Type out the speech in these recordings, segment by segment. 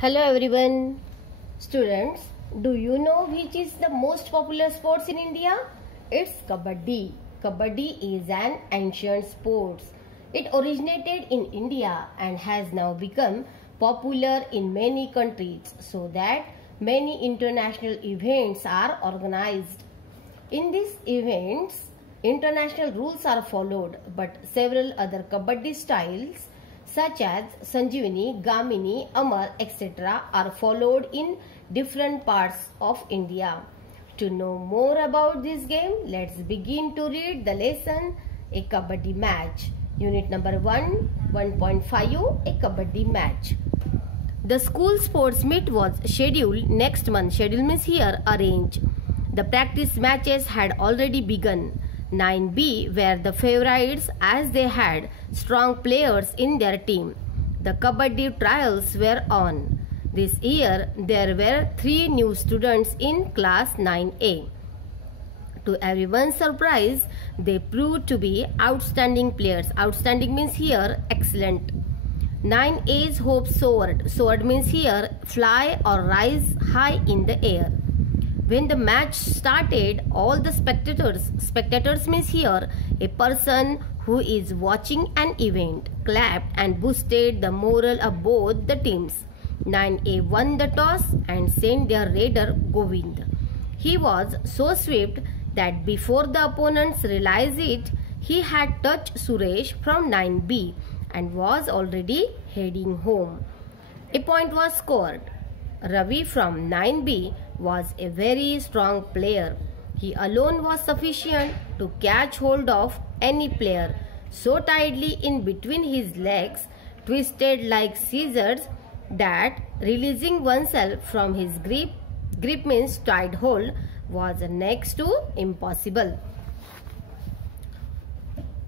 Hello everyone. Students, do you know which is the most popular sports in India? It's Kabaddi. Kabaddi is an ancient sport. It originated in India and has now become popular in many countries so that many international events are organized. In these events, international rules are followed, but several other Kabaddi styles such as Sanjeevani, Gamini, Amar, etc. are followed in different parts of India. To know more about this game, let's begin to read the lesson A Kabaddi Match. Unit number 1, 1.5, A Kabaddi Match. The school sports meet was scheduled next month. Schedule means here arrange. The practice matches had already begun. 9B were the favorites as they had strong players in their team. The Kabaddi trials were on. This year there were 3 new students in class 9A. To everyone's surprise, they proved to be outstanding players. Outstanding means here excellent. 9A's hopes soared. Soared means here fly or rise high in the air. When the match started, all the spectators means here a person who is watching an event, clapped and boosted the morale of both the teams. 9A won the toss and sent their raider Govind. He was so swift that before the opponents realized it, he had touched Suresh from 9B and was already heading home. A point was scored. Ravi from 9B was a very strong player. He alone was sufficient to catch hold of any player so tightly in between his legs, twisted like scissors, that releasing oneself from his grip means tight hold, was next to impossible.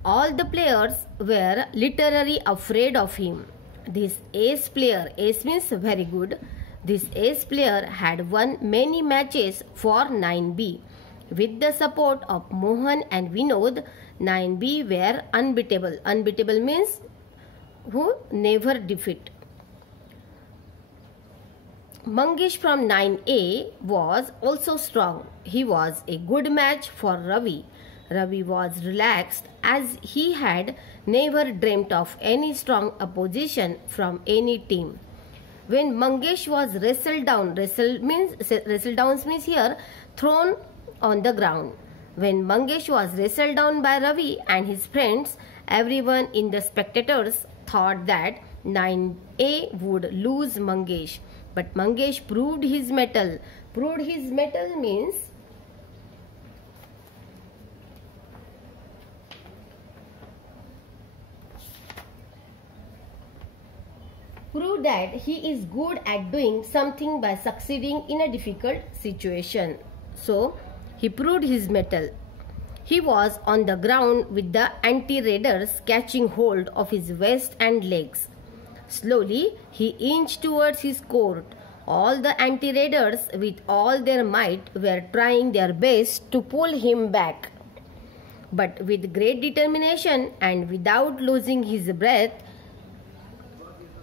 All the players were literally afraid of him. This ace player, ace means very good. This ace player had won many matches for 9B. With the support of Mohan and Vinod, 9B were unbeatable. Unbeatable means who never defeat. Mangesh from 9A was also strong. He was a good match for Ravi. Ravi was relaxed as he had never dreamt of any strong opposition from any team. When Mangesh was wrestled down means here thrown on the ground. When Mangesh was wrestled down by Ravi and his friends, everyone in the spectators thought that 9A would lose Mangesh. But Mangesh proved his mettle. Proved his mettle means prove that he is good at doing something by succeeding in a difficult situation. So, he proved his mettle. He was on the ground with the anti-raiders catching hold of his waist and legs. Slowly, he inched towards his court. All the anti-raiders with all their might were trying their best to pull him back. But with great determination and without losing his breath,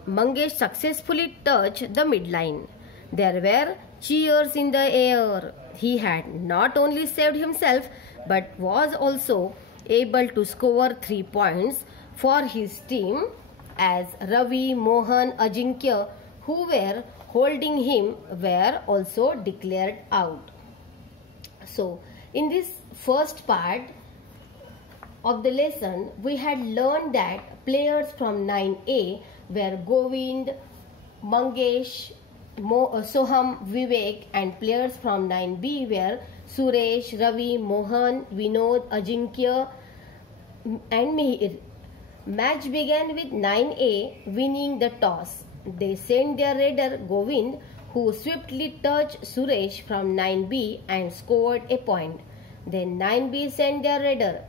Mangesh successfully touched the midline. There were cheers in the air. He had not only saved himself but was also able to score 3 points for his team as Ravi, Mohan, Ajinkya, who were holding him, were also declared out. So, in this first part of the lesson, we had learned that players from 9A were Govind, Mangesh, Soham, Vivek, and players from 9B were Suresh, Ravi, Mohan, Vinod, Ajinkya and Mihir. Match began with 9A winning the toss. They sent their raider Govind, who swiftly touched Suresh from 9B and scored a point. Then 9B sent their raider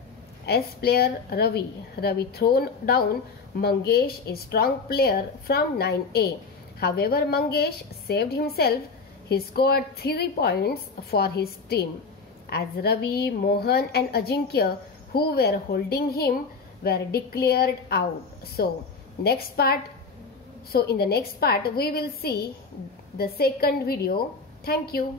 S player Ravi. Ravi thrown down Mangesh, a strong player from 9A. However, Mangesh saved himself. He scored 3 points for his team as Ravi, Mohan and Ajinkya, who were holding him, were declared out. So, next part So in the next part we will see the second video. Thank you.